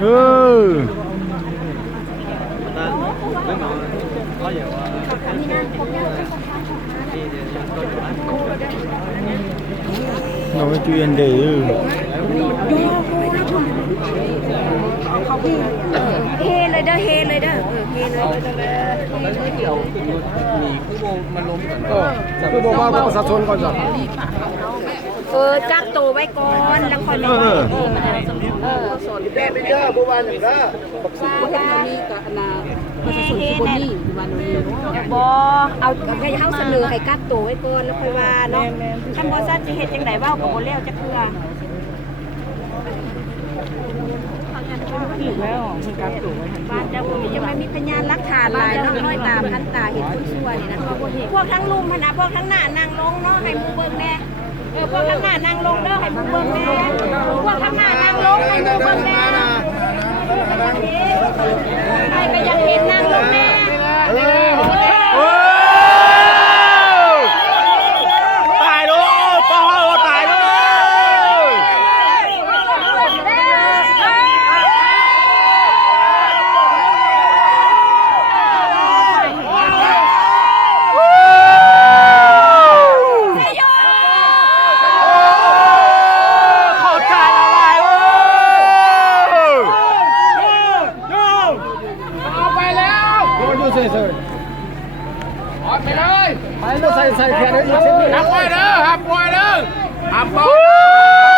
เออน้อยจุยนเดือเฮเลยเด้อเฮเลยเด้อเฮเลยคือบอกว่าประชาชนก่อนจ้ะกักตัวไว้ก่อนแล้วค่อยมาแม่ไม่เยอะเมื่อวานอย่างนั้นบ่เอาให้เฮาเสนอให้กักตัวไว้ก่อนแล้วค่อยว่าเนาะคันบ่ซัดสิเฮ็ดจังได๋เว้าก็บ่แล้วจักเทื่อบ้านเจ้าบ่มีจะไม่มีพยานหลักฐานหลายเนาะน้อยตามคันตาเห็นคนชั่วนี่นะพวกทั้งลุมหั่นน่ะพวกทั้งหน้านั่งลงเนาะให้หมู่เบิ่งแน่พวกทั้งหน้านั่งลงเด้อให้หมู่เบิ่งแน่พวกทั้งหน้านั่งลงให้หมู่เบิ่งแน่ใครก็อยากเห็นนั่งลงแน่ตายลูกป้าตายลูกไปเลยไปใส่แขนอีกเส้นนึงหับไว้เด้อหับไว้เด้อหับไว้